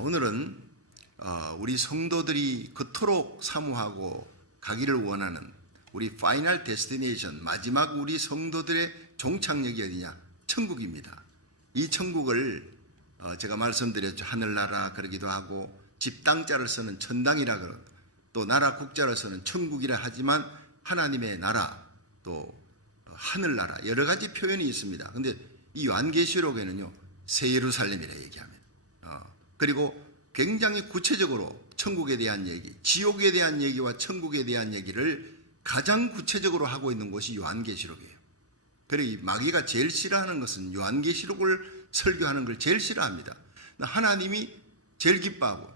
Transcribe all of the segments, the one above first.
오늘은 우리 성도들이 그토록 사모하고 가기를 원하는 우리 파이널 데스티네이션, 마지막 우리 성도들의 종착역이 어디냐? 천국입니다. 이 천국을 제가 말씀드렸죠. 하늘나라 그러기도 하고 집땅자로서는 천당이라 그러고 또 나라 국자로서는 천국이라 하지만 하나님의 나라 또 하늘나라 여러 가지 표현이 있습니다. 근데 이 요한계시록에는요 새 예루살렘이라 얘기합니다. 그리고 굉장히 구체적으로 천국에 대한 얘기, 지옥에 대한 얘기와 천국에 대한 얘기를 가장 구체적으로 하고 있는 것이 요한계시록이에요. 그리고 이 마귀가 제일 싫어하는 것은 요한계시록을 설교하는 걸 제일 싫어합니다. 하나님이 제일 기뻐하고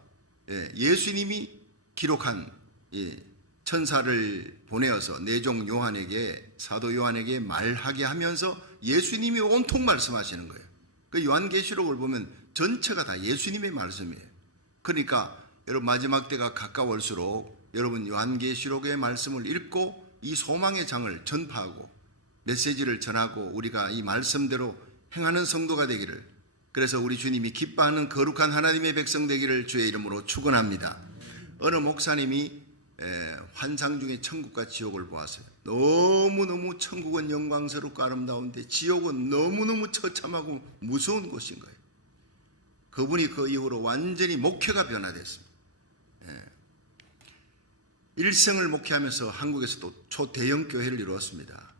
예수님이 기록한 천사를 보내어서 내종 요한에게, 사도 요한에게 말하게 하면서 예수님이 온통 말씀하시는 거예요. 그 요한계시록을 보면 전체가 다 예수님의 말씀이에요. 그러니까 여러분 마지막 때가 가까울수록 여러분 요한계시록의 말씀을 읽고 이 소망의 장을 전파하고 메시지를 전하고 우리가 이 말씀대로 행하는 성도가 되기를, 그래서 우리 주님이 기뻐하는 거룩한 하나님의 백성 되기를 주의 이름으로 축원합니다. 어느 목사님이 환상 중에 천국과 지옥을 보았어요. 너무너무 천국은 영광스럽고 아름다운데 지옥은 너무너무 처참하고 무서운 곳인 거예요. 그분이 그 이후로 완전히 목회가 변화됐습니다. 일생을 목회하면서 한국에서도 초대형 교회를 이루었습니다.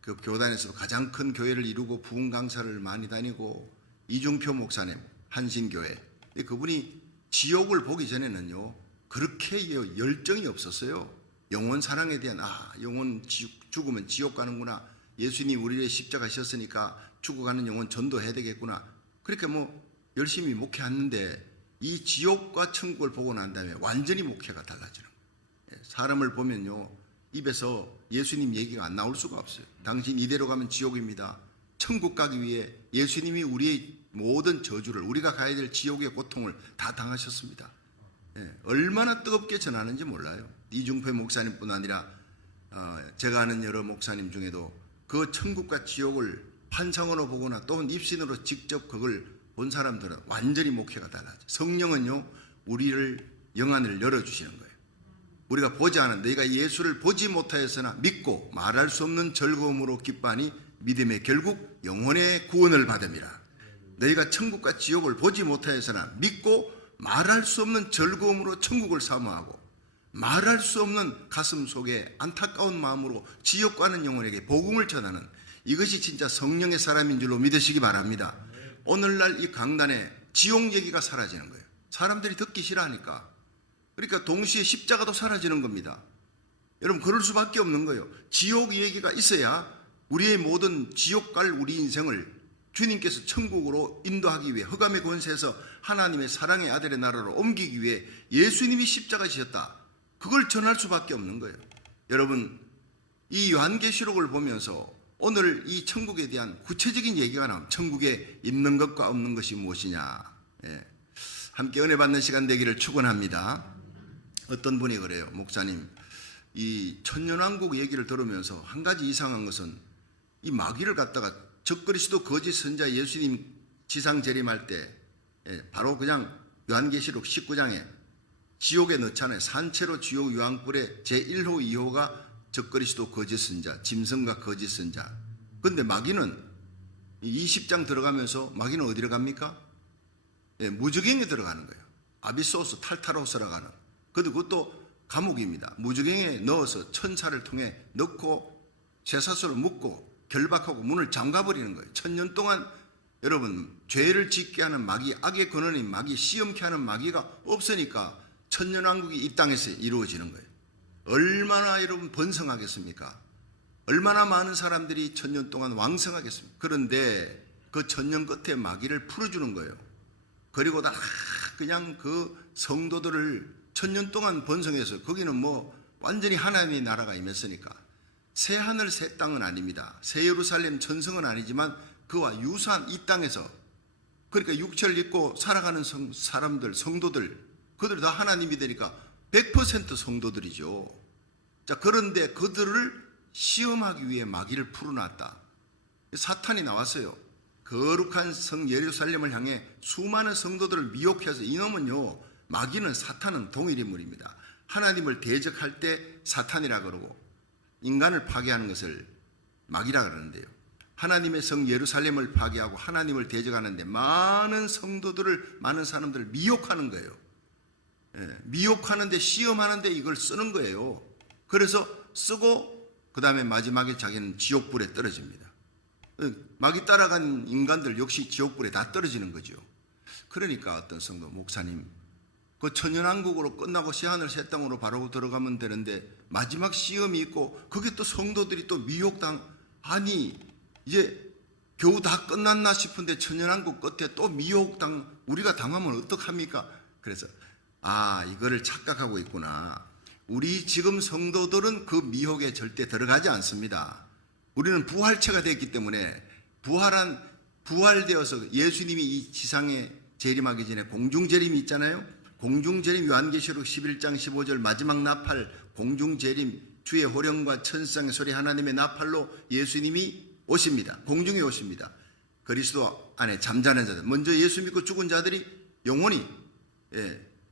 그 교단에서도 가장 큰 교회를 이루고 부흥 강사를 많이 다니고 이중표 목사님 한신교회, 그분이 지옥을 보기 전에는요 그렇게 열정이 없었어요. 영혼 사랑에 대한 영혼 죽으면 지옥 가는구나, 예수님이 우리를 십자가 셨으니까 죽어가는 영혼 전도해야 되겠구나, 그렇게 열심히 목회하는데 이 지옥과 천국을 보고 난 다음에 완전히 목회가 달라지는 거예요. 사람을 보면요 입에서 예수님 얘기가 안 나올 수가 없어요. 당신 이대로 가면 지옥입니다. 천국 가기 위해 예수님이 우리의 모든 저주를, 우리가 가야 될 지옥의 고통을 다 당하셨습니다. 얼마나 뜨겁게 전하는지 몰라요. 이중표 목사님뿐 아니라 제가 아는 여러 목사님 중에도 그 천국과 지옥을 환상으로 보거나 또는 입신으로 직접 그걸 본 사람들은 완전히 목회가 달라져. 성령은요 우리를 영안을 열어주시는 거예요. 우리가 보지 않은, 너희가 예수를 보지 못하였으나 믿고 말할 수 없는 즐거움으로 기뻐하니 믿음의 결국 영혼의 구원을 받음이라. 너희가 천국과 지옥을 보지 못하였으나 믿고 말할 수 없는 즐거움으로 천국을 사모하고 말할 수 없는 가슴 속에 안타까운 마음으로 지옥 가는 영혼에게 복음을 전하는, 이것이 진짜 성령의 사람인 줄로 믿으시기 바랍니다. 오늘날 이 강단에 지옥 얘기가 사라지는 거예요. 사람들이 듣기 싫어하니까. 그러니까 동시에 십자가도 사라지는 겁니다. 여러분 그럴 수밖에 없는 거예요. 지옥 얘기가 있어야 우리의 모든 지옥 갈 우리 인생을 주님께서 천국으로 인도하기 위해, 흑암의 권세에서 하나님의 사랑의 아들의 나라로 옮기기 위해 예수님이 십자가 지셨다, 그걸 전할 수밖에 없는 거예요. 여러분 이 요한계시록을 보면서 오늘 이 천국에 대한 구체적인 얘기가 나오면 천국에 있는 것과 없는 것이 무엇이냐, 함께 은혜 받는 시간 되기를 축원합니다. 어떤 분이 그래요. 목사님, 이 천년왕국 얘기를 들으면서 한 가지 이상한 것은 이 마귀를 갖다가 적그리스도 거짓 선자 예수님 지상 재림할 때 바로 그냥 요한계시록 19장에 지옥에 넣잖아요. 산채로 지옥 유황불에 제1호 2호가 적그리스도 거짓 선자, 짐승과 거짓 선자. 그런데 마귀는 20장 들어가면서 마귀는 어디로 갑니까? 무저갱에 들어가는 거예요. 아비소스 탈타로스라고 하는. 그것도 감옥입니다. 무저갱에 넣어서 천사를 통해 넣고 쇠사슬을 묶고 결박하고 문을 잠가버리는 거예요. 1000년 동안 여러분 죄를 짓게 하는 마귀, 악의 근원인 마귀, 시험케 하는 마귀가 없으니까 천년왕국이 이 땅에서 이루어지는 거예요. 얼마나 여러분 번성하겠습니까? 얼마나 많은 사람들이 1000년 동안 왕성하겠습니까? 그런데 그 1000년 끝에 마귀를 풀어주는 거예요. 그리고 다 그냥 그 성도들을 1000년 동안 번성해서 거기는 완전히 하나님의 나라가 임했으니까 새 하늘 새 땅은 아닙니다. 새 예루살렘 천성은 아니지만 그와 유사한 이 땅에서, 그러니까 육체를 입고 살아가는 사람들, 성도들, 그들이 다 하나님이 되니까 100% 성도들이죠. 자, 그런데 그들을 시험하기 위해 마귀를 풀어놨다. 사탄이 나왔어요. 거룩한 성 예루살렘을 향해 수많은 성도들을 미혹해서 이놈은요, 마귀는 사탄은 동일인물입니다. 하나님을 대적할 때 사탄이라 그러고 인간을 파괴하는 것을 마귀라 그러는데요. 하나님의 성 예루살렘을 파괴하고 하나님을 대적하는데 많은 성도들을, 많은 사람들을 미혹하는 거예요. 미혹하는데, 시험하는데 이걸 쓰는 거예요. 그래서 쓰고 그 다음에 마지막에 자기는 지옥불에 떨어집니다. 마귀 따라간 인간들 역시 지옥불에 다 떨어지는 거죠. 그러니까 어떤 성도, 목사님, 그 천연왕국으로 끝나고 새하늘 새 땅으로 바로 들어가면 되는데 마지막 시험이 있고 그게 또 성도들이 또 미혹당, 아니 이제 겨우 다 끝났나 싶은데 천연왕국 끝에 또 미혹당, 우리가 당하면 어떡합니까? 그래서 이거를 착각하고 있구나. 우리 지금 성도들은 그 미혹에 절대 들어가지 않습니다. 우리는 부활체가 됐기 때문에 부활되어서 예수님이 이 지상에 재림하기 전에 공중재림이 있잖아요. 공중재림, 요한계시록 11장 15절 마지막 나팔, 공중재림, 주의 호령과 천상의 소리, 하나님의 나팔로 예수님이 오십니다. 공중에 오십니다. 그리스도 안에 잠자는 자들, 먼저 예수 믿고 죽은 자들이 영원히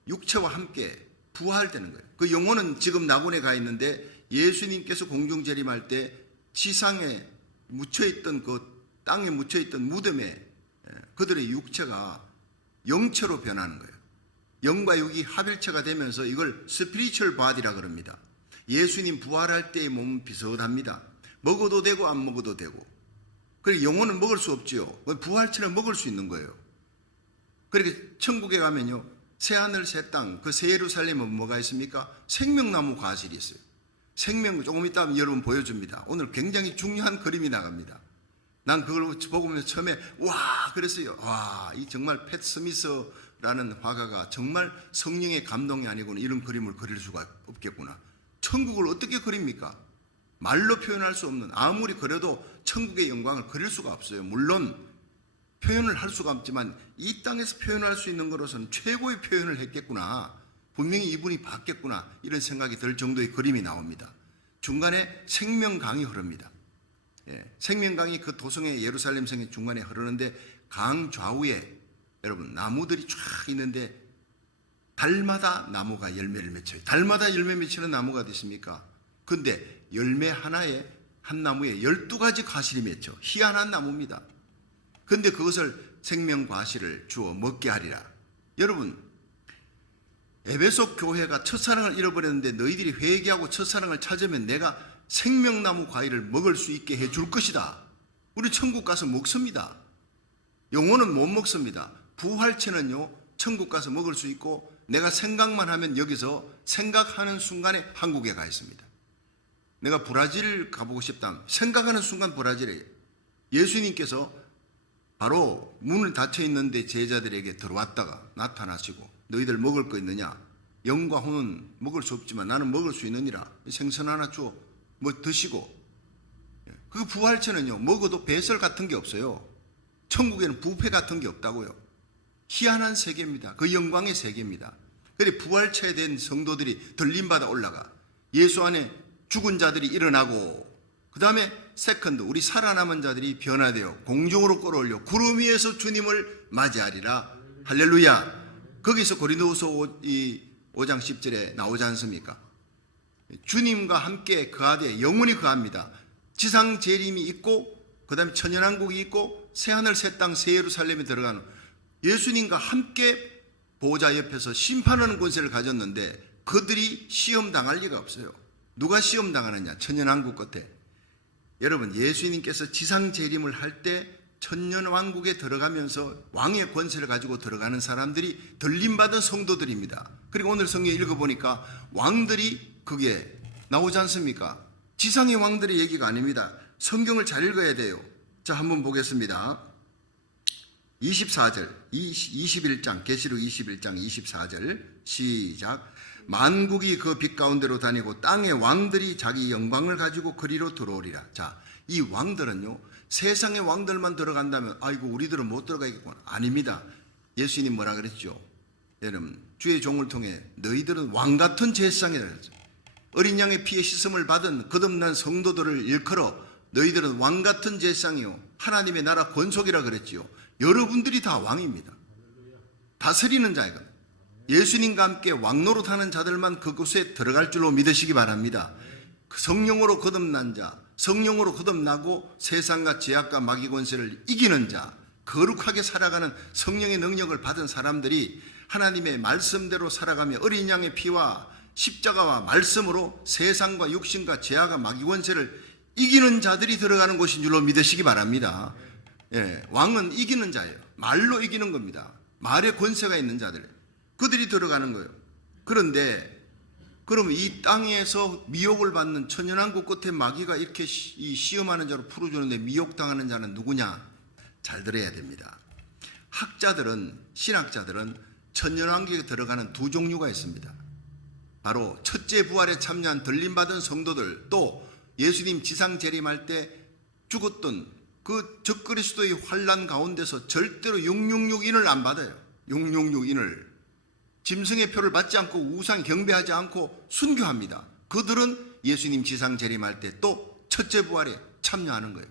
육체와 함께 부활되는 거예요. 그 영혼은 지금 낙원에 가 있는데 예수님께서 공중재림할 때 지상에 묻혀있던, 그 땅에 묻혀있던 무덤에 그들의 육체가 영체로 변하는 거예요. 영과 육이 합일체가 되면서 이걸 스피리추얼 바디라 그럽니다. 예수님 부활할 때의 몸은 비슷합니다. 먹어도 되고 안 먹어도 되고. 그리고 영혼은 먹을 수 없지요. 부활체는 먹을 수 있는 거예요. 그렇게 천국에 가면요, 새하늘 새 땅, 그 새 예루살렘은 뭐가 있습니까? 생명나무 과실이 있어요. 조금 이따 여러분 보여줍니다. 오늘 굉장히 중요한 그림이 나갑니다. 난 그걸 보면서 처음에 그랬어요. 이 정말 팻 스미스라는 화가가 정말 성령의 감동이 아니고는 이런 그림을 그릴 수가 없겠구나. 천국을 어떻게 그립니까? 말로 표현할 수 없는, 아무리 그려도 천국의 영광을 그릴 수가 없어요. 물론 표현을 할 수가 없지만 이 땅에서 표현할 수 있는 것으로서는 최고의 표현을 했겠구나. 분명히 이분이 봤겠구나. 이런 생각이 들 정도의 그림이 나옵니다. 중간에 생명강이 흐릅니다. 생명강이 그 도성의 예루살렘 성의 중간에 흐르는데 강 좌우에 여러분 나무들이 쫙 있는데 달마다 나무가 열매를 맺혀요. 달마다 열매 맺히는 나무가 어디 있습니까? 근데 열매 하나에, 한 나무에 12가지 과실이 맺혀. 희한한 나무입니다. 근데 그것을 생명과실을 주어 먹게 하리라. 여러분, 에베소 교회가 첫사랑을 잃어버렸는데 너희들이 회개하고 첫사랑을 찾으면 내가 생명나무 과일을 먹을 수 있게 해줄 것이다. 우리 천국 가서 먹습니다. 영혼은 못 먹습니다. 부활체는요, 천국 가서 먹을 수 있고 내가 생각만 하면 여기서 생각하는 순간에 한국에 가 있습니다. 내가 브라질 가보고 싶다. 생각하는 순간 브라질에 예수님께서 바로 문을 닫혀 있는데 제자들에게 들어왔다가 나타나시고 너희들 먹을 거 있느냐? 영과 혼은 먹을 수 없지만 나는 먹을 수 있느니라. 생선 하나 줘. 뭐 드시고. 그 부활체는요, 먹어도 배설 같은 게 없어요. 천국에는 부패 같은 게 없다고요. 희한한 세계입니다. 그 영광의 세계입니다. 그래 부활체에 된 성도들이 들림받아 올라가. 예수 안에 죽은 자들이 일어나고, 그 다음에 세컨드, 우리 살아남은 자들이 변화되어 공중으로 끌어올려 구름 위에서 주님을 맞이하리라. 할렐루야. 거기서 고린도후서 5장 10절에 나오지 않습니까? 주님과 함께 거하되 영원히 거합니다. 지상 재림이 있고 그 다음에 천연왕국이 있고 새하늘 새 땅 새 예루살렘에 들어가는 예수님과 함께 보호자 옆에서 심판하는 권세를 가졌는데 그들이 시험당할 리가 없어요. 누가 시험당하느냐? 천연왕국 끝에. 여러분, 예수님께서 지상 재림을 할 때 천년왕국에 들어가면서 왕의 권세를 가지고 들어가는 사람들이 들림받은 성도들입니다. 그리고 오늘 성경 읽어보니까 왕들이 거기에 나오지 않습니까? 지상의 왕들의 얘기가 아닙니다. 성경을 잘 읽어야 돼요. 자, 한번 보겠습니다. 24절, 21장, 계시록 21장 24절 시작. 만국이 그 빛 가운데로 다니고 땅의 왕들이 자기 영광을 가지고 그리로 들어오리라. 자, 이 왕들은요, 세상의 왕들만 들어간다면 아이고 우리들은 못 들어가겠구나. 아닙니다. 예수님 뭐라 그랬죠? 여러분, 주의 종을 통해 너희들은 왕같은 제사장이라 그랬죠. 어린 양의 피에 씻음을 받은 거듭난 성도들을 일컬어 너희들은 왕 같은 제사장이요 하나님의 나라 권속이라 그랬지요. 여러분들이 다 왕입니다. 다스리는 자이다. 예수님과 함께 왕노릇하는 자들만 그곳에 들어갈 줄로 믿으시기 바랍니다. 성령으로 거듭난 자, 성령으로 거듭나고 세상과 죄악과 마귀 권세를 이기는 자, 거룩하게 살아가는 성령의 능력을 받은 사람들이 하나님의 말씀대로 살아가며 어린 양의 피와 십자가와 말씀으로 세상과 육신과 죄악과 마귀 권세를 이기는 자들이 들어가는 곳인 줄로 믿으시기 바랍니다. 예, 왕은 이기는 자예요. 말로 이기는 겁니다. 말에 권세가 있는 자들, 그들이 들어가는 거예요. 그런데 그러면 이 땅에서 미혹을 받는 천연왕국 끝에 마귀가 이렇게 시험하는 자로 풀어주는데 미혹당하는 자는 누구냐? 잘 들어야 됩니다. 학자들은, 신학자들은 천연왕국에 들어가는 두 종류가 있습니다. 바로 첫째 부활에 참여한 들림받은 성도들, 또 예수님 지상 재림할 때 죽었던 그 적그리스도의 환난 가운데서 절대로 666인을 안 받아요. 666인을 짐승의 표를 받지 않고 우상 경배하지 않고 순교합니다. 그들은 예수님 지상 재림할 때 또 첫째 부활에 참여하는 거예요.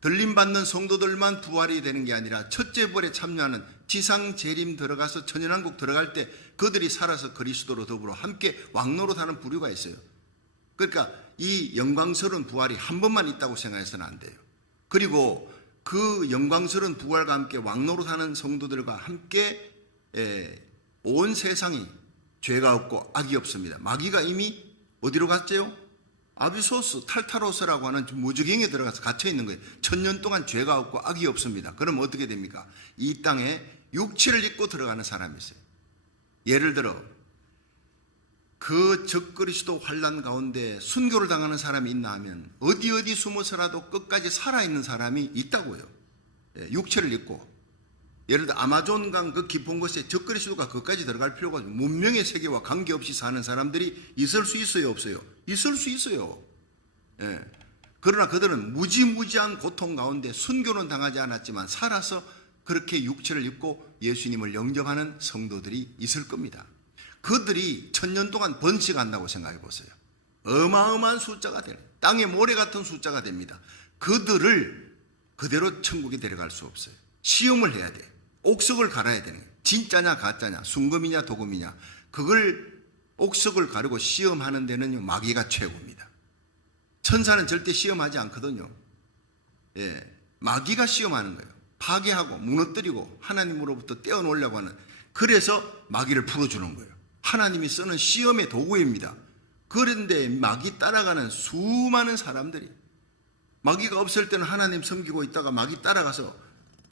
들림받는 성도들만 부활이 되는 게 아니라 첫째 부활에 참여하는 지상 재림 들어가서 천연왕국 들어갈 때 그들이 살아서 그리스도로 더불어 함께 왕노릇하는 부류가 있어요. 그러니까 이 영광스러운 부활이 한 번만 있다고 생각해서는 안 돼요. 그리고 그 영광스러운 부활과 함께 왕노릇하는 성도들과 함께 온 세상이 죄가 없고 악이 없습니다. 마귀가 이미 어디로 갔죠? 아비소스, 탈타로스라고 하는 무저갱에 들어가서 갇혀 있는 거예요. 1000년 동안 죄가 없고 악이 없습니다. 그럼 어떻게 됩니까? 이 땅에 육체를 입고 들어가는 사람이 있어요. 예를 들어 그 적그리스도 환난 가운데 순교를 당하는 사람이 있나 하면 어디 숨어서라도 끝까지 살아있는 사람이 있다고요. 육체를 입고. 예를 들어 아마존강 그 깊은 곳에 적그리스도가 거기까지 들어갈 필요가 없어요. 문명의 세계와 관계없이 사는 사람들이 있을 수 있어요, 없어요? 있을 수 있어요. 예. 그러나 그들은 무지무지한 고통 가운데 순교는 당하지 않았지만 살아서 그렇게 육체를 입고 예수님을 영접하는 성도들이 있을 겁니다. 그들이 1000년 동안 번식한다고 생각해 보세요. 어마어마한 숫자가 돼요. 땅의 모래 같은 숫자가 됩니다. 그들을 그대로 천국에 데려갈 수 없어요. 시험을 해야 돼요. 옥석을 갈아야 되는 거예요. 진짜냐 가짜냐, 순금이냐 도금이냐, 그걸 옥석을 가르고 시험하는 데는 마귀가 최고입니다. 천사는 절대 시험하지 않거든요. 예, 마귀가 시험하는 거예요. 파괴하고 무너뜨리고 하나님으로부터 떼어놓으려고 하는, 그래서 마귀를 풀어주는 거예요. 하나님이 쓰는 시험의 도구입니다. 그런데 마귀 따라가는 수많은 사람들이, 마귀가 없을 때는 하나님 섬기고 있다가 마귀 따라가서,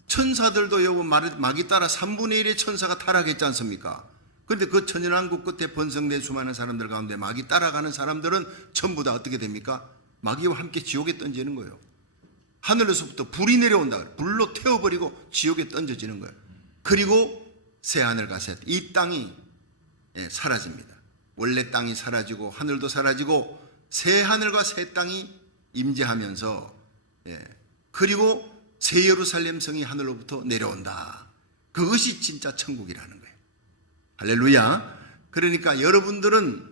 천사들도 여러분 마귀 따라 3분의 1의 천사가 타락했지 않습니까? 그런데 그 천연왕국 끝에 번성된 수많은 사람들 가운데 마귀 따라가는 사람들은 전부 다 어떻게 됩니까? 마귀와 함께 지옥에 던지는 거예요. 하늘에서부터 불이 내려온다. 불로 태워버리고 지옥에 던져지는 거예요. 그리고 새하늘과 이 땅이 사라집니다. 원래 땅이 사라지고 하늘도 사라지고 새하늘과 새 땅이 임재하면서, 그리고 새 예루살렘 성이 하늘로부터 내려온다. 그것이 진짜 천국이라는 거예요. 할렐루야. 그러니까 여러분들은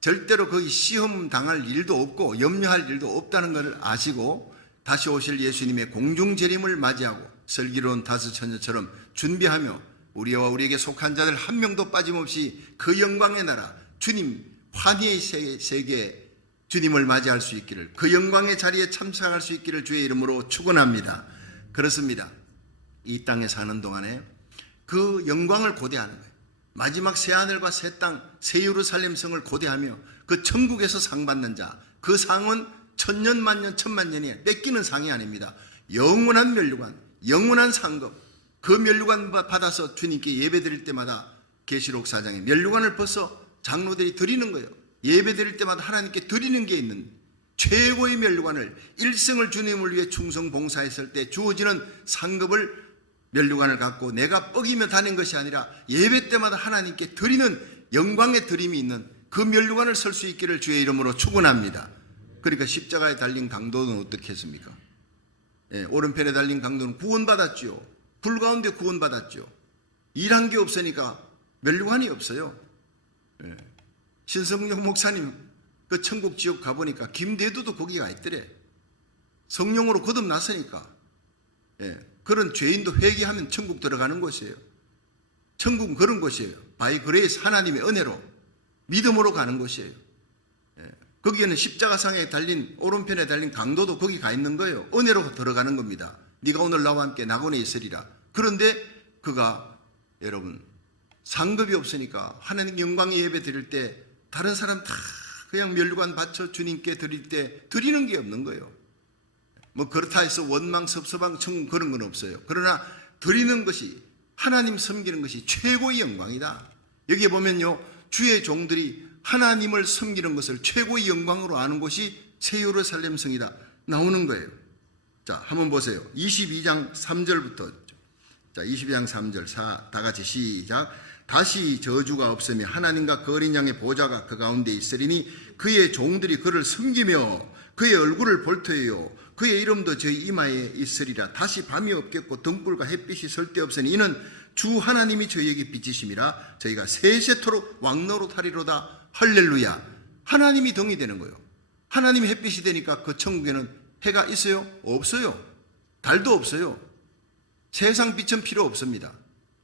절대로 거기 시험 당할 일도 없고 염려할 일도 없다는 것을 아시고 다시 오실 예수님의 공중 재림을 맞이하고 슬기로운 다섯 처녀처럼 준비하며 우리와 우리에게 속한 자들 한 명도 빠짐없이 그 영광의 나라, 주님 환희의 세계에 주님을 맞이할 수 있기를, 그 영광의 자리에 참석할 수 있기를 주의 이름으로 축원합니다. 그렇습니다. 이 땅에 사는 동안에 그 영광을 고대하는 거예요. 마지막 새하늘과 새 땅, 새 예루살렘 성을 고대하며 그 천국에서 상 받는 자, 그 상은 천년 만년 천만년이 뺏기는 상이 아닙니다. 영원한 면류관, 영원한 상급, 그 면류관 받아서 주님께 예배드릴 때마다 계시록 4장에 면류관을 벗어 장로들이 드리는 거예요. 예배드릴 때마다 하나님께 드리는 게 있는 최고의 면류관을, 일생을 주님을 위해 충성 봉사했을 때 주어지는 상급을, 면류관을 갖고 내가 뻐기며 다닌 것이 아니라 예배 때마다 하나님께 드리는 영광의 드림이 있는 그 면류관을 설 수 있기를 주의 이름으로 축원합니다. 그러니까 십자가에 달린 강도는 어떻게 했습니까? 오른편에 달린 강도는 구원받았죠. 불 가운데 구원받았죠. 일한 게 없으니까 면류관이 없어요. 신성용 목사님 그 천국 지옥 가보니까 김대두도 거기가 있더래. 성령으로 거듭났으니까. 예, 그런 죄인도 회개하면 천국 들어가는 곳이에요. 천국은 그런 곳이에요. 바이 그레이스, 하나님의 은혜로 믿음으로 가는 곳이에요. 예, 거기에는 십자가상에 달린, 오른편에 달린 강도도 거기 가 있는 거예요. 은혜로 들어가는 겁니다. 네가 오늘 나와 함께 낙원에 있으리라. 그런데 그가 여러분 상급이 없으니까 하나님 영광의 예배 드릴 때 다른 사람 다 그냥 멸관 바쳐 주님께 드릴 때 드리는 게 없는 거예요. 뭐 그렇다 해서 원망 섭섭한 천국 그런 건 없어요. 그러나 드리는 것이, 하나님 섬기는 것이 최고의 영광이다. 여기에 보면요, 주의 종들이 하나님을 섬기는 것을 최고의 영광으로 아는 곳이 새 예루살렘 성이다 나오는 거예요. 자, 한번 보세요. 22장 3절부터. 자, 22장 3절 다 같이 시작. 다시 저주가 없으며 하나님과 그 어린 양의 보좌가 그 가운데 있으리니 그의 종들이 그를 섬기며 그의 얼굴을 볼 터이요 그의 이름도 저희 이마에 있으리라. 다시 밤이 없겠고 등불과 햇빛이 쓸데없으니 이는 주 하나님이 저희에게 빛이심이라. 저희가 세세토록 왕노릇하리로다. 할렐루야. 하나님이 등이 되는 거예요. 하나님이 햇빛이 되니까 그 천국에는 해가 있어요? 없어요. 달도 없어요. 세상 빛은 필요 없습니다.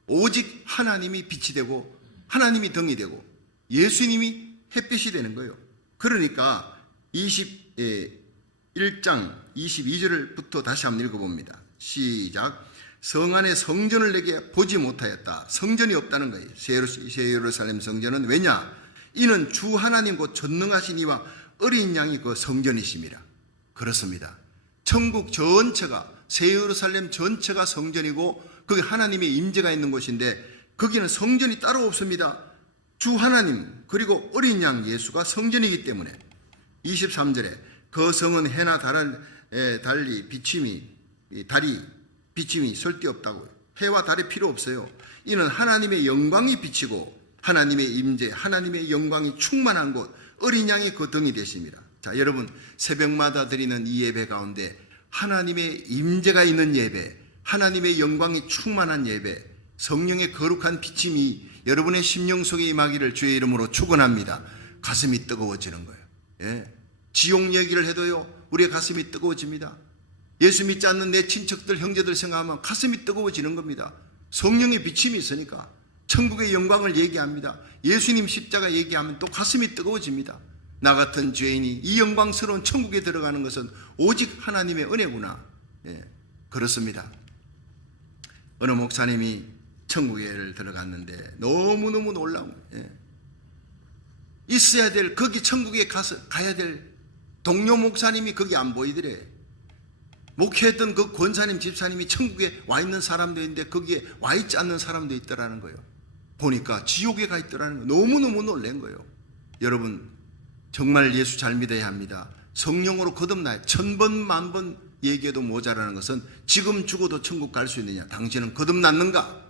오직 하나님이 빛이 되고 하나님이 등이 되고 예수님이 햇빛이 되는 거예요. 그러니까 21장 22절부터 다시 한번 읽어봅니다. 시작. 성 안에 성전을 내게 보지 못하였다. 성전이 없다는 거예요. 새 예루살렘 성전은. 왜냐? 이는 주 하나님 곧 전능하신 이와 어린 양이 그 성전이심이라. 그렇습니다. 천국 전체가, 새 예루살렘 전체가 성전이고 거기 하나님의 임재가 있는 곳인데 거기는 성전이 따로 없습니다. 주 하나님 그리고 어린 양 예수가 성전이기 때문에. 23절에 그 성은 해나 달이 비침이 쓸데없다고요. 해와 달이 필요 없어요. 이는 하나님의 영광이 비치고 하나님의 임재, 하나님의 영광이 충만한 곳, 어린 양이 그 등이 되십니다. 자, 여러분, 새벽마다 드리는 이 예배 가운데 하나님의 임재가 있는 예배, 하나님의 영광이 충만한 예배, 성령의 거룩한 비침이 여러분의 심령 속에 임하기를 주의 이름으로 축원합니다. 가슴이 뜨거워지는 거예요. 예. 지옥 얘기를 해도요, 우리의 가슴이 뜨거워집니다. 예수 믿지 않는 내 친척들, 형제들 생각하면 가슴이 뜨거워지는 겁니다. 성령의 비침이 있으니까 천국의 영광을 얘기합니다. 예수님 십자가 얘기하면 또 가슴이 뜨거워집니다. 나 같은 죄인이 이 영광스러운 천국에 들어가는 것은 오직 하나님의 은혜구나. 예, 그렇습니다. 어느 목사님이 천국에 들어갔는데 너무너무 놀라운 거예요. 예. 있어야 될, 거기 천국에 가야 될 동료 목사님이 거기 안 보이더래. 목회했던 그 권사님, 집사님이 천국에 와 있는 사람도 있는데 거기에 와 있지 않는 사람도 있더라는 거예요. 보니까 지옥에 가 있더라는 거예요. 너무너무 놀란 거예요. 여러분, 정말 예수 잘 믿어야 합니다. 성령으로 거듭나야 1000번, 10,000번 얘기해도 모자라는 것은 지금 죽어도 천국 갈 수 있느냐, 당신은 거듭났는가,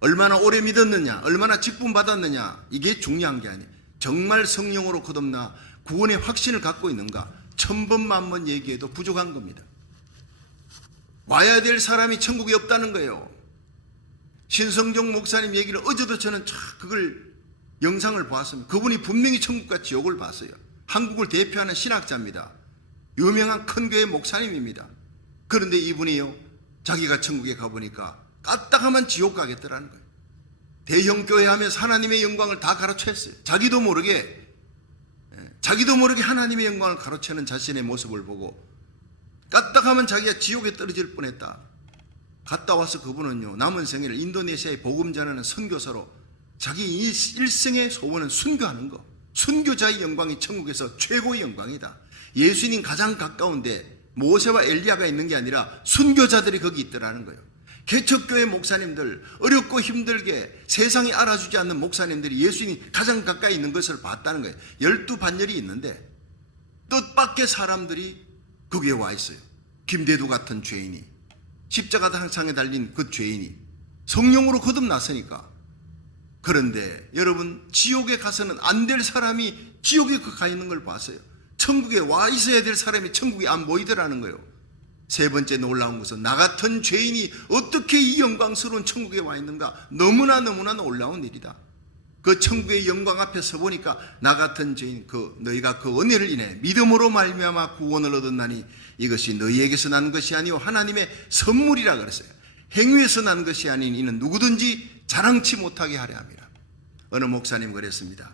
얼마나 오래 믿었느냐, 얼마나 직분 받았느냐, 이게 중요한 게 아니에요. 정말 성령으로 거듭나 구원의 확신을 갖고 있는가, 1000번, 10,000번 얘기해도 부족한 겁니다. 와야 될 사람이 천국에 없다는 거예요. 신성정 목사님 얘기를 어제도 저는 그걸 영상을 보았습니다. 그분이 분명히 천국과 지옥을 봤어요. 한국을 대표하는 신학자입니다. 유명한 큰 교회 목사님입니다. 그런데 이분이요, 자기가 천국에 가보니까 까딱하면 지옥 가겠더라는 거예요. 대형 교회 하면서 하나님의 영광을 다 가로챘어요. 자기도 모르게 하나님의 영광을 가로채는 자신의 모습을 보고 까딱하면 자기가 지옥에 떨어질 뻔했다. 갔다 와서 그분은요, 남은 생애를 인도네시아에 복음 전하는 선교사로 자기 일생의 소원은 순교하는 거. 순교자의 영광이 천국에서 최고의 영광이다. 예수님 가장 가까운데 모세와 엘리야가 있는 게 아니라 순교자들이 거기 있더라는 거예요. 개척교회 목사님들, 어렵고 힘들게 세상이 알아주지 않는 목사님들이 예수님 가장 가까이 있는 것을 봤다는 거예요. 12반열이 있는데 뜻밖의 사람들이 거기에 와 있어요. 김대두 같은 죄인이, 십자가상에 달린 그 죄인이 성령으로 거듭났으니까. 그런데 여러분, 지옥에 가서는 안 될 사람이 지옥에 가 있는 걸 봤어요. 천국에 와 있어야 될 사람이 천국에 안 보이더라는 거예요. 세 번째 놀라운 것은 나 같은 죄인이 어떻게 이 영광스러운 천국에 와 있는가, 너무나 놀라운 일이다. 그 천국의 영광 앞에 서 보니까 나 같은 죄인 너희가 그 은혜를 인해 믿음으로 말미암아 구원을 얻었나니 이것이 너희에게서 난 것이 아니요 하나님의 선물이라 그랬어요. 행위에서 난 것이 아닌 이는 누구든지 자랑치 못하게 하려 함이라. 어느 목사님 그랬습니다.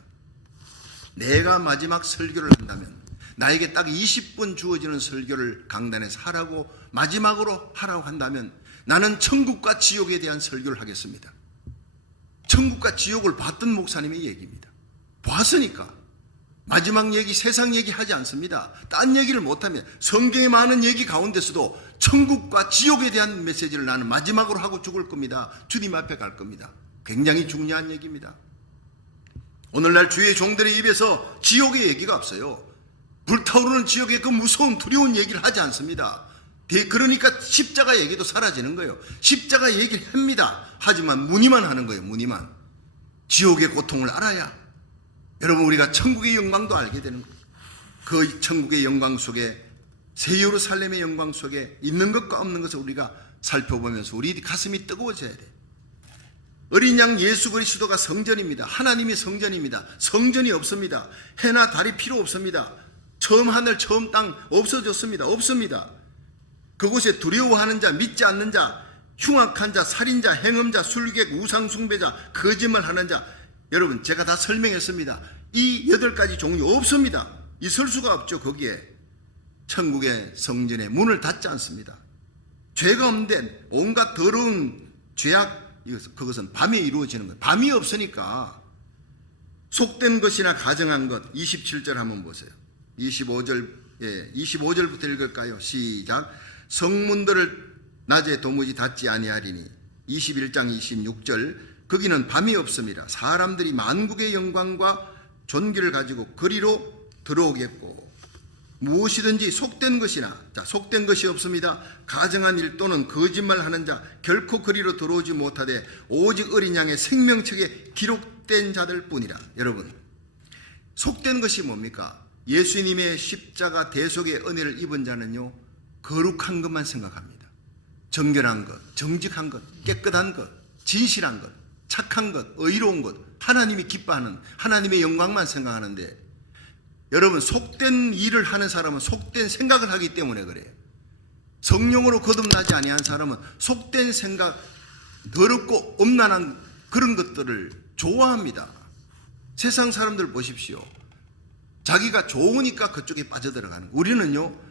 내가 마지막 설교를 한다면 나에게 딱 20분 주어지는 설교를 강단에서 하라고 마지막으로 하라고 한다면 나는 천국과 지옥에 대한 설교를 하겠습니다. 천국과 지옥을 봤던 목사님의 얘기입니다. 봤으니까 마지막 얘기, 세상 얘기 하지 않습니다. 딴 얘기를 못하면 성경에 많은 얘기 가운데서도 천국과 지옥에 대한 메시지를 나는 마지막으로 하고 죽을 겁니다. 주님 앞에 갈 겁니다. 굉장히 중요한 얘기입니다. 오늘날 주의 종들의 입에서 지옥의 얘기가 없어요. 불타오르는 지옥의 그 무서운 두려운 얘기를 하지 않습니다. 그러니까 십자가 얘기도 사라지는 거예요. 십자가 얘기를 합니다. 하지만 문의만 하는 거예요. 문의만. 지옥의 고통을 알아야 여러분 우리가 천국의 영광도 알게 되는 거예요. 그 천국의 영광 속에 새 예루살렘의 영광 속에 있는 것과 없는 것을 우리가 살펴보면서 우리 가슴이 뜨거워져야 돼요. 어린 양 예수 그리스도가 성전입니다. 하나님이 성전입니다. 성전이 없습니다. 해나 달이 필요 없습니다. 처음 하늘 처음 땅 없어졌습니다. 없습니다. 그곳에 두려워하는 자, 믿지 않는 자, 흉악한 자, 살인자, 행음자, 술객, 우상숭배자, 거짓말하는 자, 여러분 제가 다 설명했습니다. 이 8가지 종류 없습니다. 있을 수가 없죠. 거기에 천국의 성전에 문을 닫지 않습니다. 죄가 없는데 온갖 더러운 죄악, 그것은 밤에 이루어지는 거예요. 밤이 없으니까 속된 것이나 가정한 것. 27절 한번 보세요. 25절부터 읽을까요? 시작. 성문들을 낮에 도무지 닫지 아니하리니 21장 26절 거기는 밤이 없습니다. 사람들이 만국의 영광과 존귀를 가지고 거리로 들어오겠고 무엇이든지 속된 것이나 속된 것이 없습니다. 가정한 일 또는 거짓말하는 자 결코 거리로 들어오지 못하되 오직 어린 양의 생명책에 기록된 자들 뿐이라. 여러분 속된 것이 뭡니까? 예수님의 십자가 대속의 은혜를 입은 자는요 거룩한 것만 생각합니다. 정결한 것, 정직한 것, 깨끗한 것, 진실한 것, 착한 것, 의로운 것, 하나님이 기뻐하는 하나님의 영광만 생각하는데 여러분 속된 일을 하는 사람은 속된 생각을 하기 때문에 그래요. 성령으로 거듭나지 아니한 사람은 속된 생각, 더럽고 엄난한 그런 것들을 좋아합니다. 세상 사람들 보십시오. 자기가 좋으니까 그쪽에 빠져들어가는 거예요. 우리는요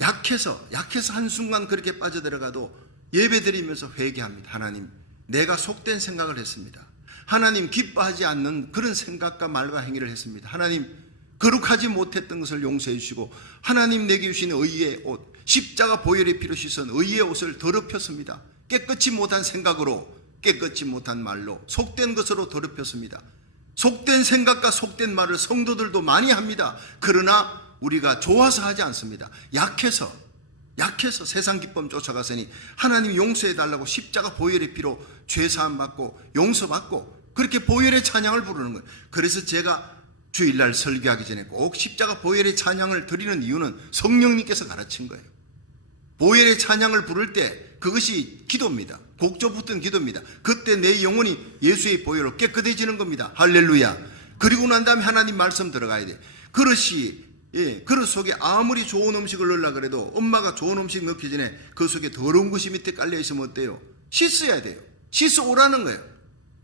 약해서 한순간 그렇게 빠져들어가도 예배드리면서 회개합니다. 하나님 내가 속된 생각을 했습니다. 하나님 기뻐하지 않는 그런 생각과 말과 행위를 했습니다. 하나님 거룩하지 못했던 것을 용서해 주시고 하나님 내게 주신 의의 옷, 십자가 보혈의 피로 씻은 의의 옷을 더럽혔습니다. 깨끗이 못한 생각으로, 깨끗이 못한 말로, 속된 것으로 더럽혔습니다. 속된 생각과 속된 말을 성도들도 많이 합니다. 그러나 우리가 좋아서 하지 않습니다. 약해서 세상 기쁨 쫓아가서니 하나님 용서해 달라고 십자가 보혈의 피로 죄사함 받고 용서받고 그렇게 보혈의 찬양을 부르는 거예요. 그래서 제가 주일날 설교하기 전에 꼭 십자가 보혈의 찬양을 드리는 이유는 성령님께서 가르친 거예요. 보혈의 찬양을 부를 때 그것이 기도입니다. 곡조 붙은 기도입니다. 그때 내 영혼이 예수의 보혈로 깨끗해지는 겁니다. 할렐루야. 그리고 난 다음에 하나님 말씀 들어가야 돼. 그릇 속에 아무리 좋은 음식을 넣으려고 그래도 엄마가 좋은 음식 넣기 전에 그 속에 더러운 것이 밑에 깔려있으면 어때요? 씻어야 돼요. 씻어 오라는 거예요.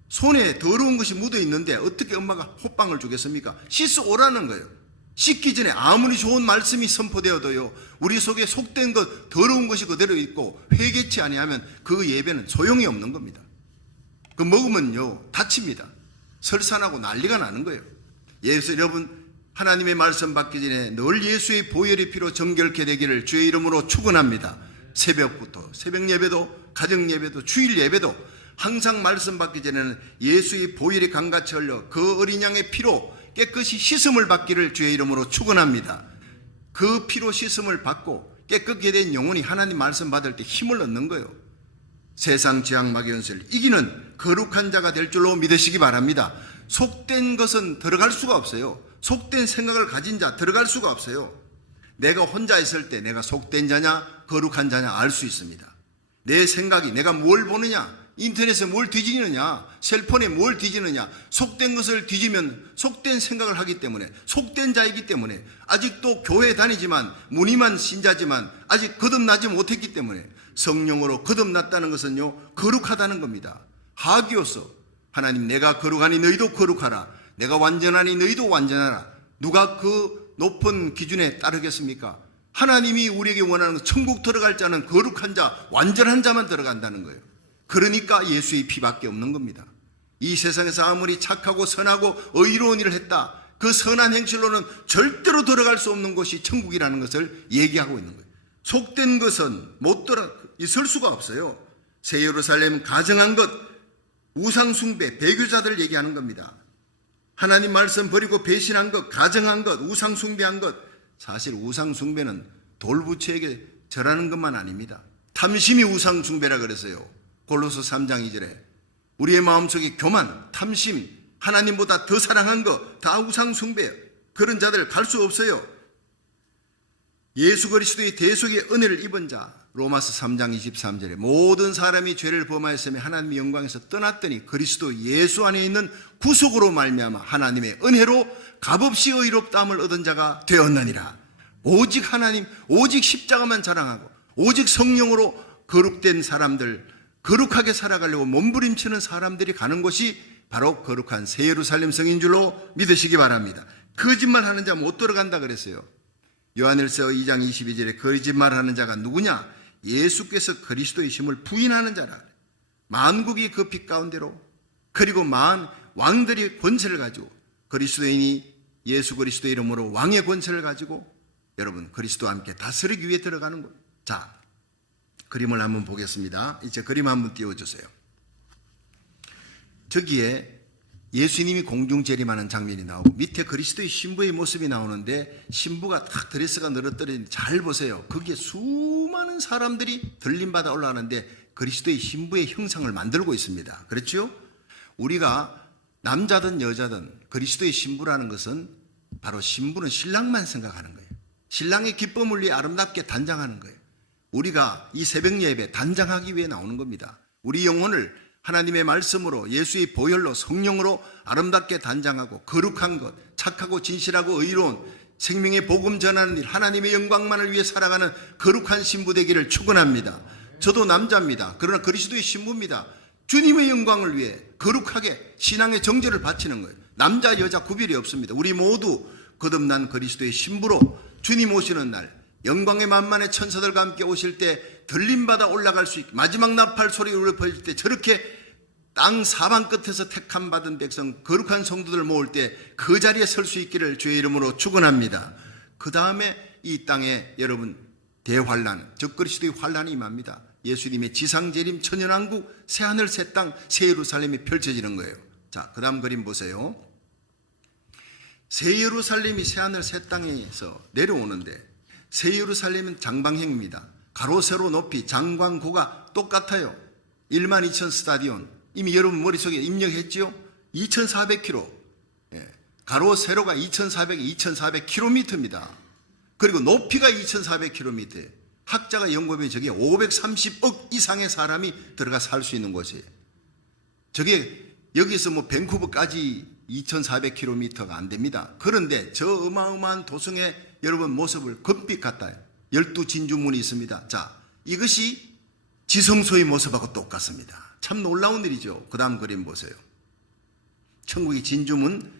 손에 더러운 것이 묻어 있는데 어떻게 엄마가 호빵을 주겠습니까? 씻어 오라는 거예요. 씻기 전에 아무리 좋은 말씀이 선포되어도요 우리 속에 속된 것, 더러운 것이 그대로 있고 회개치 아니하면 그 예배는 소용이 없는 겁니다. 그 먹으면요 다칩니다. 설산하고 난리가 나는 거예요. 여러분 하나님의 말씀 받기 전에 늘 예수의 보혈의 피로 정결케 되기를 주의 이름으로 축원합니다. 새벽부터 새벽 예배도 가정 예배도 주일 예배도 항상 말씀 받기 전에는 예수의 보혈이 강같이 흘려 그 어린 양의 피로 깨끗이 씻음을 받기를 주의 이름으로 축원합니다. 그 피로 씻음을 받고 깨끗게 된 영혼이 하나님 말씀 받을 때 힘을 얻는 거예요. 세상 죄악 마귀 연세를 이기는 거룩한 자가 될 줄로 믿으시기 바랍니다. 속된 것은 들어갈 수가 없어요. 속된 생각을 가진 자 들어갈 수가 없어요. 내가 혼자 있을 때 내가 속된 자냐 거룩한 자냐 알 수 있습니다. 내 생각이 내가 뭘 보느냐 인터넷에 뭘 뒤지느냐, 셀폰에 뭘 뒤지느냐, 속된 것을 뒤지면 속된 생각을 하기 때문에, 속된 자이기 때문에, 아직도 교회 다니지만 무늬만 신자지만 아직 거듭나지 못했기 때문에, 성령으로 거듭났다는 것은요 거룩하다는 겁니다. 하기오서 하나님, 내가 거룩하니 너희도 거룩하라, 내가 완전하니 너희도 완전하라. 누가 그 높은 기준에 따르겠습니까? 하나님이 우리에게 원하는 천국 들어갈 자는 거룩한 자, 완전한 자만 들어간다는 거예요. 그러니까 예수의 피밖에 없는 겁니다. 이 세상에서 아무리 착하고 선하고 의로운 일을 했다, 그 선한 행실로는 절대로 들어갈 수 없는 곳이 천국이라는 것을 얘기하고 있는 거예요. 속된 것은 있을 수가 없어요. 새 예루살렘은 가정한 것, 우상 숭배, 배교자들을 얘기하는 겁니다. 하나님 말씀 버리고 배신한 것, 가정한 것, 우상 숭배한 것. 사실 우상 숭배는 돌부처에게 절하는 것만 아닙니다. 탐심이 우상 숭배라 그랬어요. 골로새 3장 2절에 우리의 마음속에 교만, 탐심, 하나님보다 더 사랑한 것 다 우상 숭배예요. 그런 자들 갈 수 없어요. 예수 그리스도의 대속의 은혜를 입은 자, 로마서 3장 23절에 모든 사람이 죄를 범하였으며 하나님의 영광에서 떠났더니 그리스도 예수 안에 있는 구속으로 말미암아 하나님의 은혜로 값없이 의롭다함을 얻은 자가 되었느니라. 오직 하나님, 오직 십자가만 자랑하고 오직 성령으로 거룩된 사람들, 거룩하게 살아가려고 몸부림치는 사람들이 가는 곳이 바로 거룩한 새 예루살렘 성인 줄로 믿으시기 바랍니다. 거짓말하는 자 못 들어간다 그랬어요. 요한일서 2장 22절에 거짓말하는 자가 누구냐? 예수께서 그리스도이심을 부인하는 자라. 만국이 그 빛 가운데로, 그리고 만 왕들이 권세를 가지고, 그리스도인이 예수 그리스도 이름으로 왕의 권세를 가지고 여러분 그리스도와 함께 다스리기 위해 들어가는 거예요. 자, 그림을 한번 보겠습니다. 이제 그림 한번 띄워주세요. 저기에 예수님이 공중 재림하는 장면이 나오고 밑에 그리스도의 신부의 모습이 나오는데, 신부가 딱 드레스가 늘어뜨리는데 잘 보세요. 거기에 수많은 사람들이 들림받아 올라가는데 그리스도의 신부의 형상을 만들고 있습니다. 그렇죠? 우리가 남자든 여자든 그리스도의 신부라는 것은 바로 신부는 신랑만 생각하는 거예요. 신랑의 기쁨을 위해 아름답게 단장하는 거예요. 우리가 이 새벽 예배 단장하기 위해 나오는 겁니다. 우리 영혼을 하나님의 말씀으로, 예수의 보혈로, 성령으로 아름답게 단장하고 거룩한 것, 착하고 진실하고 의로운 생명의 복음 전하는 일, 하나님의 영광만을 위해 살아가는 거룩한 신부 되기를 축원합니다. 저도 남자입니다. 그러나 그리스도의 신부입니다. 주님의 영광을 위해 거룩하게 신앙의 정죄를 바치는 거예요. 남자 여자 구별이 없습니다. 우리 모두 거듭난 그리스도의 신부로 주님 오시는 날, 영광의 만만의 천사들과 함께 오실 때 들림받아 올라갈 수 있게, 마지막 나팔 소리가 울려 퍼질 때 저렇게 땅 사방 끝에서 택함 받은 백성, 거룩한 성도들 모을 때 그 자리에 설 수 있기를 주의 이름으로 축원합니다. 그 다음에 이 땅에 여러분 대환란, 즉 그리스도의 환란이 임합니다. 예수님의 지상재림, 천연왕국, 새하늘 새 땅, 새 예루살렘이 펼쳐지는 거예요. 자, 그 다음 그림 보세요. 새 예루살렘이 새하늘 새 땅에서 내려오는데, 새 예루살렘은 장방형입니다. 가로 세로 높이 장광고가 똑같아요. 12,000 스타디온, 이미 여러분 머릿속에 입력했지요? 2,400km, 가로 세로가 2,400km입니다. 그리고 높이가 2,400km. 학자가 연구하면 저게 530억 이상의 사람이 들어가 살 수 있는 곳이에요. 저게 여기서 뭐 밴쿠버까지 2,400km가 안 됩니다. 그런데 저 어마어마한 도성의 여러분 모습을 금빛 같다. 12진주문이 있습니다. 자, 이것이 지성소의 모습하고 똑같습니다. 참 놀라운 일이죠. 그 다음 그림 보세요. 천국의 진주문,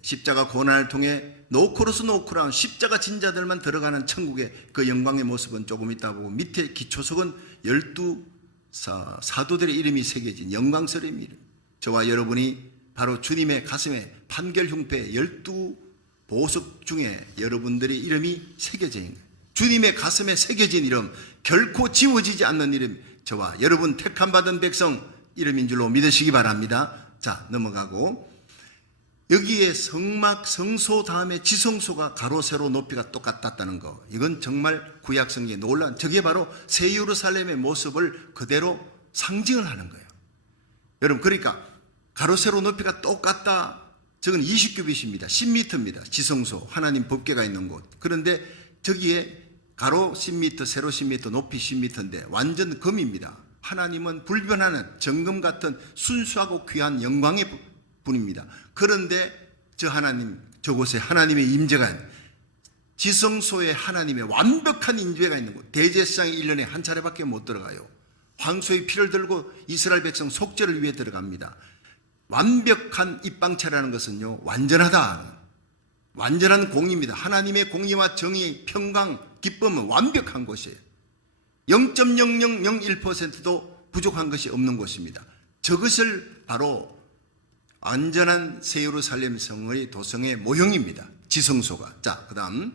십자가 고난을 통해 노크로스 노크라운 십자가 진자들만 들어가는 천국의 그 영광의 모습은 조금 있다 보고, 밑에 기초석은 12 사도들의 이름이 새겨진 영광스러운 이름. 저와 여러분이 바로 주님의 가슴에 판결 흉패 12 보석 중에 여러분들의 이름이 새겨져 있는 거예요. 주님의 가슴에 새겨진 이름, 결코 지워지지 않는 이름, 저와 여러분 택함받은 백성 이름인 줄로 믿으시기 바랍니다. 자, 넘어가고, 여기에 성막, 성소 다음에 지성소가 가로 세로 높이가 똑같았다는 거, 이건 정말 구약성경에 놀라운, 저게 바로 새 예루살렘의 모습을 그대로 상징을 하는 거예요. 여러분, 그러니까 가로 세로 높이가 똑같다, 저건 20규빗입니다. 10m입니다. 지성소, 하나님 법궤가 있는 곳. 그런데 저기에 가로 10m, 세로 10m, 높이 10m인데 완전 금입니다. 하나님은 불변하는 정금 같은 순수하고 귀한 영광의 분입니다. 그런데 저 하나님, 저곳에 하나님의 임재가 있는, 지성소에 하나님의 완벽한 임재가 있는 곳, 대제사장이 1년에 한 차례밖에 못 들어가요. 황소의 피를 들고 이스라엘 백성 속죄를 위해 들어갑니다. 완벽한 입방차라는 것은요, 완전한 공의입니다. 하나님의 공의와 정의, 평강, 기쁨은 완벽한 곳이에요. 0.0001%도 부족한 것이 없는 곳입니다. 저것을 바로 완전한 새 예루살렘 성의 도성의 모형입니다. 지성소가. 자, 그 다음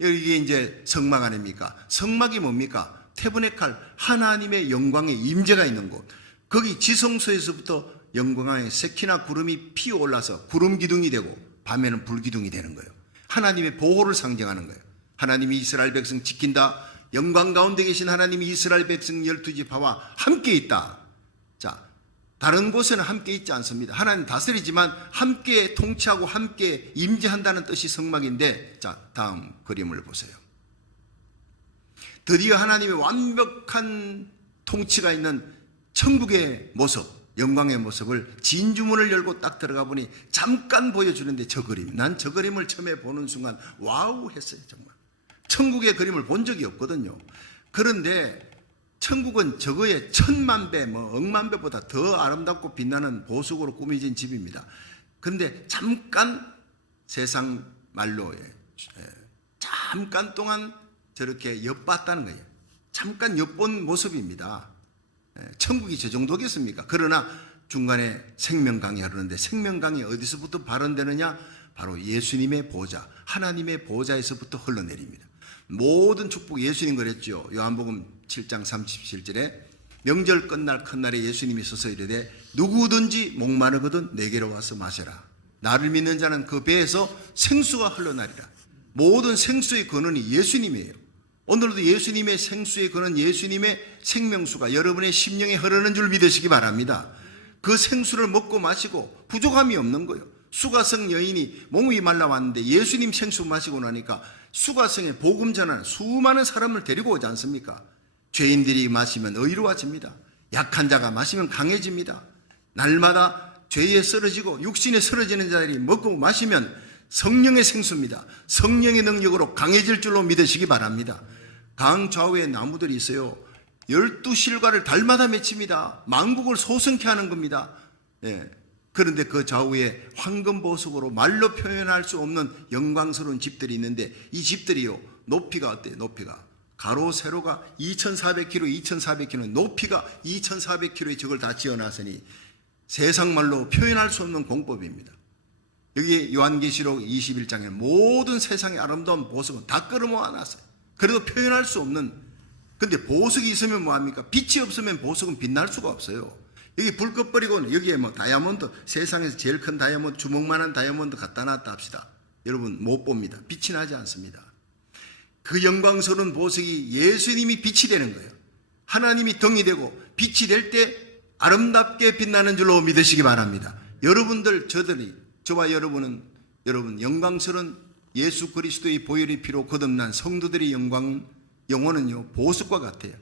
여기 이제 성막 아닙니까? 성막이 뭡니까? 태브네칼, 하나님의 영광의 임재가 있는 곳. 거기 지성소에서부터 영광의 세키나 구름이 피어올라서 구름 기둥이 되고 밤에는 불 기둥이 되는 거예요. 하나님의 보호를 상징하는 거예요. 하나님이 이스라엘 백성 지킨다. 영광 가운데 계신 하나님이 이스라엘 백성 12지파와 함께 있다. 자, 다른 곳에는 함께 있지 않습니다. 하나님 다스리지만 함께 통치하고 함께 임재한다는 뜻이 성막인데, 자, 다음 그림을 보세요. 드디어 하나님의 완벽한 통치가 있는 천국의 모습, 영광의 모습을 진주문을 열고 딱 들어가 보니 잠깐 보여주는데 저 그림, 난 저 그림을 처음에 보는 순간 와우 했어요. 정말 천국의 그림을 본 적이 없거든요. 그런데 천국은 저거의 1000만 배, 억만 배보다 더 아름답고 빛나는 보석으로 꾸며진 집입니다. 그런데 잠깐 세상 말로 잠깐 동안 저렇게 엿봤다는 거예요. 잠깐 엿본 모습입니다. 천국이 저 정도겠습니까? 그러나 중간에 생명강이 흐르는데 생명강이 어디서부터 발원되느냐? 바로 예수님의 보좌, 하나님의 보좌에서부터 흘러내립니다. 모든 축복, 예수님 그랬죠. 요한복음 7장 37절에 명절 끝날 큰날에 예수님이 서서 이르되 누구든지 목마르거든 내게로 와서 마셔라. 나를 믿는 자는 그 배에서 생수가 흘러나리라. 모든 생수의 근원이 예수님이에요. 오늘도 예수님의 생수의 근원, 예수님의 생명수가 여러분의 심령에 흐르는 줄 믿으시기 바랍니다. 그 생수를 먹고 마시고 부족함이 없는 거예요. 수가성 여인이 몸이 말라왔는데 예수님 생수 마시고 나니까 수가성에 복음 전하는 수많은 사람을 데리고 오지 않습니까? 죄인들이 마시면 의로워집니다. 약한 자가 마시면 강해집니다. 날마다 죄에 쓰러지고 육신에 쓰러지는 자들이 먹고 마시면 성령의 생수입니다. 성령의 능력으로 강해질 줄로 믿으시기 바랍니다. 강 좌우에 나무들이 있어요. 12실과를 달마다 맺힙니다. 만국을 소성케 하는 겁니다. 그런데 그 좌우에 황금보석으로 말로 표현할 수 없는 영광스러운 집들이 있는데 이 집들이요, 높이가 어때요? 높이가 가로 세로가 2400km, 2400km, 높이가 2400km의 저걸 다 지어놨으니 세상 말로 표현할 수 없는 공법입니다. 여기 요한계시록 21장에 모든 세상의 아름다운 보석은 다 끌어모아놨어요. 그래도 표현할 수 없는, 근데 보석이 있으면 뭐합니까? 빛이 없으면 보석은 빛날 수가 없어요. 여기 불 꺼버리고 여기에 다이아몬드, 세상에서 제일 큰 다이아몬드, 주먹만한 다이아몬드 갖다 놨다 합시다. 여러분 못 봅니다. 빛이 나지 않습니다. 그 영광스러운 보석이 예수님이 빛이 되는 거예요. 하나님이 덩이 되고 빛이 될 때 아름답게 빛나는 줄로 믿으시기 바랍니다. 여러분들, 저와 여러분은 영광스러운 예수 그리스도의 보혈의 피로 거듭난 성도들의 영혼은요, 보석과 같아요.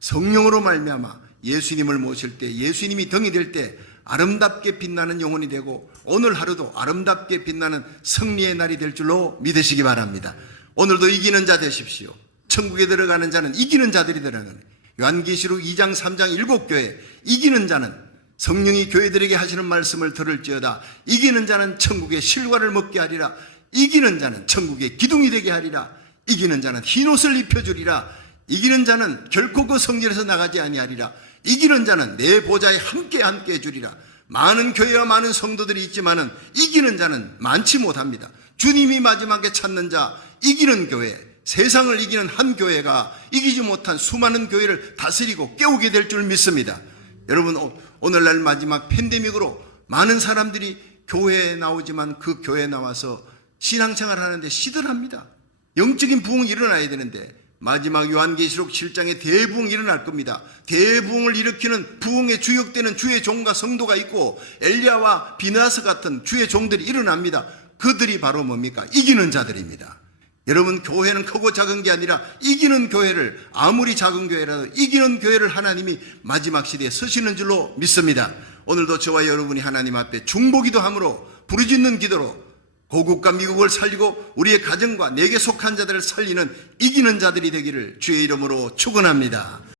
성령으로 말미암아 예수님을 모실 때, 예수님이 덩이 될 때 아름답게 빛나는 영혼이 되고 오늘 하루도 아름답게 빛나는 승리의 날이 될 줄로 믿으시기 바랍니다. 오늘도 이기는 자 되십시오. 천국에 들어가는 자는 이기는 자들이 들어가는, 요한계시록 2장 3장 7교회 이기는 자는 성령이 교회들에게 하시는 말씀을 들을지어다. 이기는 자는 천국의 실과를 먹게 하리라. 이기는 자는 천국의 기둥이 되게 하리라. 이기는 자는 흰옷을 입혀주리라. 이기는 자는 결코 그 성전에서 나가지 아니하리라. 이기는 자는 내 보좌에 함께 해주리라. 많은 교회와 많은 성도들이 있지만은 이기는 자는 많지 못합니다. 주님이 마지막에 찾는 자, 이기는 교회, 세상을 이기는 한 교회가 이기지 못한 수많은 교회를 다스리고 깨우게 될 줄 믿습니다. 여러분, 오늘날 마지막 팬데믹으로 많은 사람들이 교회에 나오지만 그 교회에 나와서 신앙생활 하는데 시들합니다. 영적인 부흥이 일어나야 되는데 마지막 요한계시록 7장에 대부흥이 일어날 겁니다. 대부흥을 일으키는 부흥에 주역되는 주의 종과 성도가 있고 엘리야와 비느하스 같은 주의 종들이 일어납니다. 그들이 바로 뭡니까? 이기는 자들입니다. 여러분, 교회는 크고 작은 게 아니라 이기는 교회를, 아무리 작은 교회라도 이기는 교회를 하나님이 마지막 시대에 쓰시는 줄로 믿습니다. 오늘도 저와 여러분이 하나님 앞에 중보기도 함으로 부르짖는 기도로 고국과 미국을 살리고 우리의 가정과 내게 속한 자들을 살리는 이기는 자들이 되기를 주의 이름으로 축원합니다.